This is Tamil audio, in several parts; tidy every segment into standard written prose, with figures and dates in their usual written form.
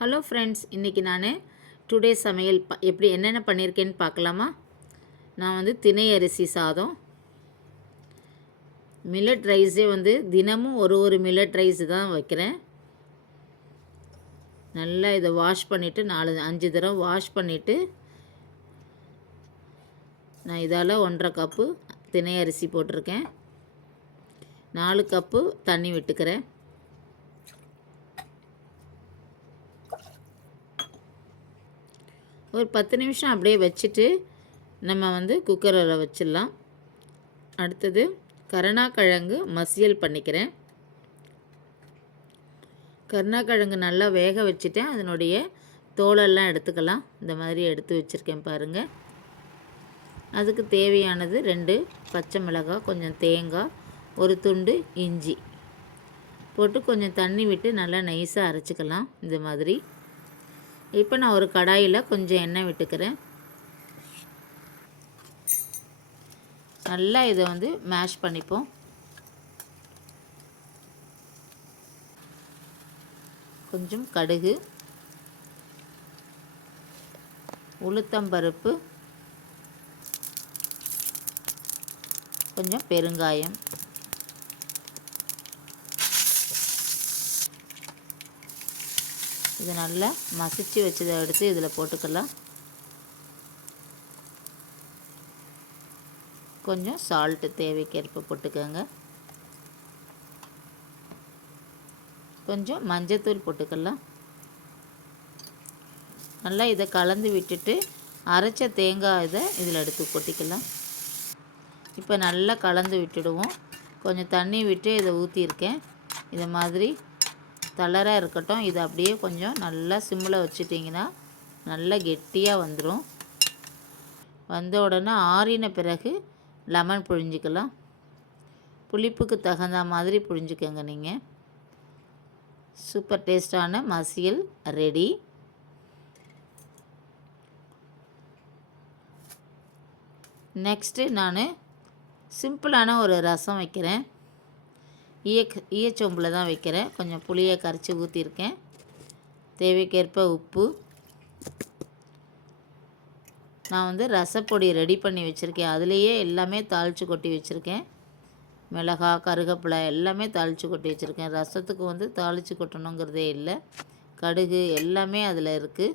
ஹலோ ஃப்ரெண்ட்ஸ், இன்றைக்கி நான் டுடே சமையல் எப்படி என்னென்ன பண்ணியிருக்கேன்னு பார்க்கலாமா? நான் வந்து திணை அரிசி சாதம், மில்லட் ரைஸே வந்து தினமும் ஒரு மில்லட் ரைஸ் தான் வைக்கிறேன். நல்லா இதை வாஷ் பண்ணிவிட்டு 4-5 தடவை வாஷ் பண்ணிவிட்டு நான் இதால் 1.5 கப்பு திணை அரிசி போட்டிருக்கேன். 4 கப்பு தண்ணி விட்டுக்கிறேன். ஒரு 10 நிமிஷம் அப்படியே வச்சுட்டு நம்ம வந்து குக்கரில் வச்சிடலாம். அடுத்தது கருணாக்கிழங்கு மசியல் பண்ணிக்கிறேன். கருணாக்கிழங்கு நல்லா வேக வச்சுட்டேன். அதனுடைய தோலெல்லாம் எடுத்துக்கலாம். இந்த மாதிரி எடுத்து வச்சுருக்கேன் பாருங்கள். அதுக்கு தேவையானது 2 பச்சை மிளகாய், கொஞ்சம் தேங்காய், ஒரு துண்டு இஞ்சி போட்டு கொஞ்சம் தண்ணி விட்டு நல்லா நைஸாக அரைச்சிக்கலாம். இந்த மாதிரி இப்போ நான் ஒரு கடாயில் கொஞ்சம் எண்ணெய் விட்டுக்கிறேன். நல்லா இதை வந்து மேஷ் பண்ணிப்போம். கொஞ்சம் கடுகு, உளுத்தம்பருப்பு, கொஞ்சம் பெருங்காயம், இதை நல்லா மசிச்சு வச்சதை எடுத்து இதில் போட்டுக்கலாம். கொஞ்சம் சால்ட்டு தேவைக்கேற்ப போட்டுக்கோங்க. கொஞ்சம் மஞ்சத்தூள் போட்டுக்கலாம். நல்லா இதை கலந்து விட்டுட்டு அரைச்ச தேங்காய் இதை இதில் எடுத்து கொட்டிக்கலாம். இப்போ நல்லா கலந்து விட்டுடுவோம். கொஞ்சம் தண்ணி விட்டு இதை ஊற்றியிருக்கேன். இதை மாதிரி தளராக இருக்கட்டும். இதை அப்படியே கொஞ்சம் நல்லா சிம்மில் வச்சுட்டிங்கன்னா நல்லா கெட்டியாக வந்துடும். வந்த உடனே ஆறின பிறகு லெமன் புழிஞ்சிக்கலாம். புளிப்புக்கு தகுந்த மாதிரி புழிஞ்சிக்கோங்க. நீங்கள் சூப்பர் டேஸ்டான மசியல் ரெடி. நெக்ஸ்ட்டு நான் சிம்பிளான ஒரு ரசம் வைக்கிறேன். ஈயச்சொம்பில் தான் வைக்கிறேன். கொஞ்சம் புளியை கரைச்சி ஊற்றிருக்கேன். தேவைக்கேற்ப உப்பு. நான் வந்து ரசப்பொடி ரெடி பண்ணி வச்சுருக்கேன். அதுலேயே எல்லாமே தாளித்து கொட்டி வச்சுருக்கேன். மிளகாய், கருவேப்பிலை எல்லாமே தாளித்து கொட்டி வச்சுருக்கேன். ரசத்துக்கு வந்து தாளித்து கொட்டணுங்கிறதே இல்லை. கடுகு எல்லாமே அதில் இருக்குது.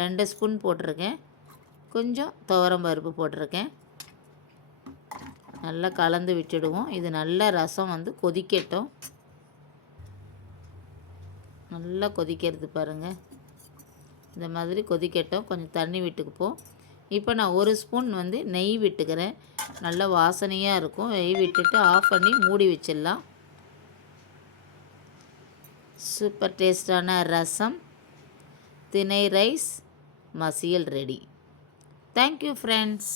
2 ஸ்பூன் போட்டிருக்கேன். கொஞ்சம் துவரம் பருப்பு போட்டிருக்கேன். நல்லா கலந்து விட்டுடுவோம். இது நல்ல ரசம் வந்து கொதிக்கட்டும். நல்லா கொதிக்கிறது பாருங்கள். இந்த மாதிரி கொதிக்கட்டும். கொஞ்சம் தண்ணி விட்டுக்குப்போம். இப்போ நான் 1 ஸ்பூன் வந்து நெய் விட்டுக்கிறேன். நல்லா வாசனையாக இருக்கும். நெய் விட்டுட்டு ஆஃப் பண்ணி மூடி வச்சிடலாம். சூப்பர் டேஸ்டான ரசம், திணை ரைஸ், மசியல் ரெடி. Thank you friends.